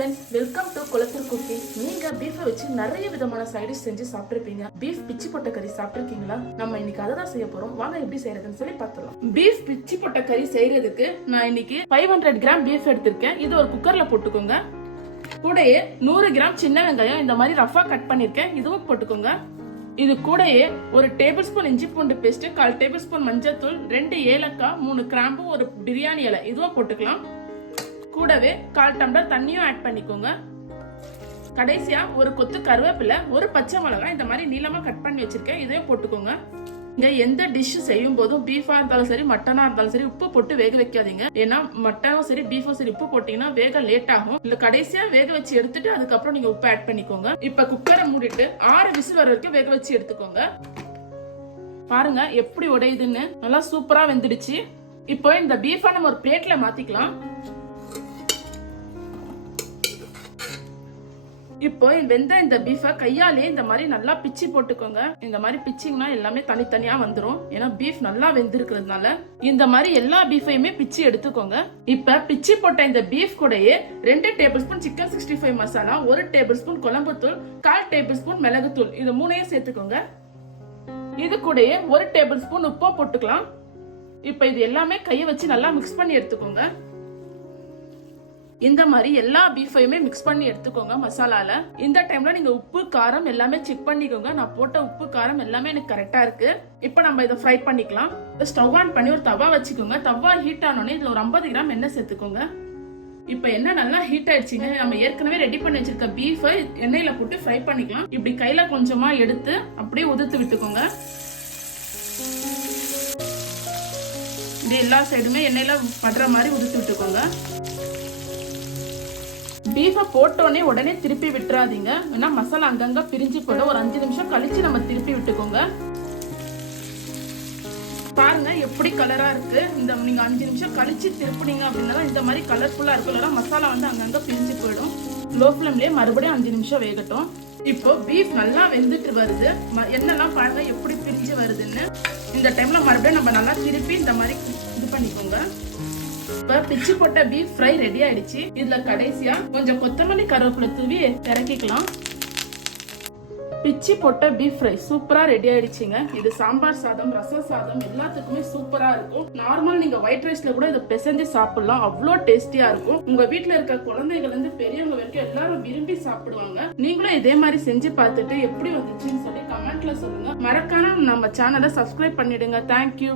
friends, welcome to Kolathur Cooking. நீங்க beef வச்சு நிறைய விதமான சைட் டிஷ் செஞ்சு சாப்பிட்டிருப்பீங்க. பீஃப் பிச்சி போட்ட கறி சாப்பிட்டிருக்கீங்களா? நம்ம இன்னைக்கு அதை தான் செய்ய போறோம். வாங்க எப்படி செய்யறதுன்னு சொல்லி பார்த்தலாம். பீஃப் பிச்சி போட்ட கறி செய்யறதுக்கு நான் இன்னைக்கு 500 கிராம் பீஃப் எடுத்திருக்கேன். இது ஒரு குக்கர்ல போட்டுக்கோங்க. கூடயே 100 கிராம் சின்ன வெங்காயம் இந்த மாதிரி ரஃபா கட் பண்ணிருக்கேன். இதுவும் போட்டுக்கோங்க. இது கூடயே ஒரு டேபிள் ஸ்பூன் இஞ்சி பூண்டு பேஸ்ட், 1/4 டேபிள் ஸ்பூன் மஞ்சள் தூள், 2 ஏலக்காய், 3 கிராம்பு, ஒரு பிரியாணி இலை இதுவும் போட்டுக்கலாம். கூடவே 1/4 டம்ளர் தண்ணியும் ஆட் பண்ணிக்கோங்க. கடைசியா ஒரு கொத்து கருவேப்பிலை, ஒரு பச்சை மிளகாய் இந்த மாதிரி நீளமா கட் பண்ணி வச்சிருக்கேன். இதையும் போட்டுக்கோங்க. இங்க எந்த டிஷ் செய்யும் போதும் பீஃபா இருந்தாலும் சரி மட்டனா இருந்தாலும் சரி உப்பு போட்டு வேக வைக்காதீங்க. ஏன்னா மட்டனும் சரி பீஃபும் சரி உப்பு போட்டீங்கன்னா வேக லேட் ஆகும். இல்ல கடைசியா வேக வச்சு எடுத்துட்டு அதுக்கப்புறம் நீங்க உப்பு ஆட் பண்ணிக்கோங்க. இப்ப குக்கரை மூடிட்டு 6 விசில் வர வரைக்கும் வேக வச்சு எடுத்துக்கோங்க. பாருங்க எப்படி உடையுதுன்னு, நல்லா சூப்பரா வெந்துடுச்சு. இப்போ இந்த பீஃபா நம்ம ஒரு பிளேட்ல மாத்திக்கலாம். இப்போ வெந்த இந்த பீஃபை கையாலே இந்த மாதிரி நல்லா பிச்சி போட்டுக்கோங்க. இந்த மாதிரி பிச்சிங்கன்னா எல்லாமே தனித்தனியா வந்துடும். ஏன்னா பீஃப் நல்லா வெந்திருக்கிறதுனால இந்த மாதிரி எல்லா பீஃபையுமே பிச்சி எடுத்துக்கோங்க. இப்ப பிச்சி போட்ட இந்த பீஃப் கூடயே 2 table spoon chicken 65 masala, 1 table spoon குழம்பு தூள், 1/4 டேபிள் ஸ்பூன் மிளகுத்தூள் இது 3ஐயும் சேர்த்துக்கோங்க. இது கூடயே 1 டேபிள் ஸ்பூன் உப்பு போட்டுக்கலாம். இப்ப இது எல்லாமே கையை வச்சு நல்லா மிக்ஸ் பண்ணி எடுத்துக்கோங்க. இந்த மாதிரி எல்லா பீஃபையுமே மிக்ஸ் பண்ணி எடுத்துக்கோங்க மசாலால. இந்த டைம்ல நீங்க உப்பு காரம் எல்லாமே செக் பண்ணிக்கோங்க. நான் போட்ட உப்பு காரம் எல்லாமே எனக்கு கரெக்டா இருக்கு. இப்போ நம்ம இதை ஃப்ரை பண்ணிக்கலாம். ஸ்டவ் ஆன் பண்ணி ஒரு தவா வச்சுக்கோங்க. தவா ஹீட் ஆனோடனே இதுல ஒரு 50 கிராம் எண்ணெய் சேர்த்துக்கோங்க. இப்ப எண்ணெய் நல்லா ஹீட் ஆயிடுச்சுங்க. நம்ம ஏற்கனவே ரெடி பண்ணி வச்சிருக்க பீஃபை எண்ணெயில போட்டு ஃப்ரை பண்ணிக்கலாம். இப்படி கையில கொஞ்சமா எடுத்து அப்படியே உதிர்த்து விட்டுக்கோங்க. இப்படி எல்லா சைடுமே எண்ணெயில படுற மாதிரி உதிர்த்து விட்டுக்கோங்க. பீஃபை போட்டோடனே உடனே திருப்பி விட்டுறாதீங்க. ஏன்னா மசாலா அங்கங்க பிரிஞ்சு போயிடும். ஒரு 5 நிமிஷம் கழிச்சு நம்ம திருப்பி விட்டுக்கோங்க. பாருங்க எப்படி கலரா இருக்கு. இந்த நீங்க 5 நிமிஷம் கழிச்சு திருப்பினீங்க அப்படின்னா இந்த மாதிரி கலர்ஃபுல்லா இருக்கும். இல்லைன்னா மசாலா வந்து அங்கங்க பிரிஞ்சு போயிடும். லோ ஃபிளேம்லயே மறுபடியும் 5 நிமிஷம் வேகட்டும். இப்போ பீஃப் நல்லா வெந்துட்டு வருது. எண்ணெய்லாம் பாருங்க எப்படி பிரிஞ்சு வருதுன்னு. இந்த டைம்ல மறுபடியும் நம்ம நல்லா திருப்பி இந்த மாதிரி இது பண்ணிக்கோங்க. இப்ப பிச்சி போட்ட பீஃப் ஃப்ரை ரெடி ஆயிடுச்சு. இதுல கடைசியா கொஞ்சம் கொத்தமல்லி கருவேப்பிலை தூவி இறக்கிக்கலாம். பிச்சி போட்ட பீஃப் ஃப்ரை சூப்பரா ரெடி ஆயிடுச்சுங்க. இது சாம்பார் சாதம், ரசம் சாதம் எல்லாத்துக்குமே சூப்பரா இருக்கும். நார்மல் நீங்க ஒயிட் ரைஸ்ல கூட இதை பிசைஞ்சு சாப்பிடலாம். அவ்வளோ டேஸ்டியா இருக்கும். உங்க வீட்டுல இருக்க குழந்தைகள் இருந்து பெரியவங்க வரைக்கும் எல்லாரும் விரும்பி சாப்பிடுவாங்க. நீங்களும் இதே மாதிரி செஞ்சு பார்த்துட்டு எப்படி வந்துச்சுன்னு சொல்லி கமெண்ட்ல சொல்லுங்க. மறக்காம நம்ம சேனலை சப்ஸ்கிரைப் பண்ணிடுங்க. தேங்க்யூ.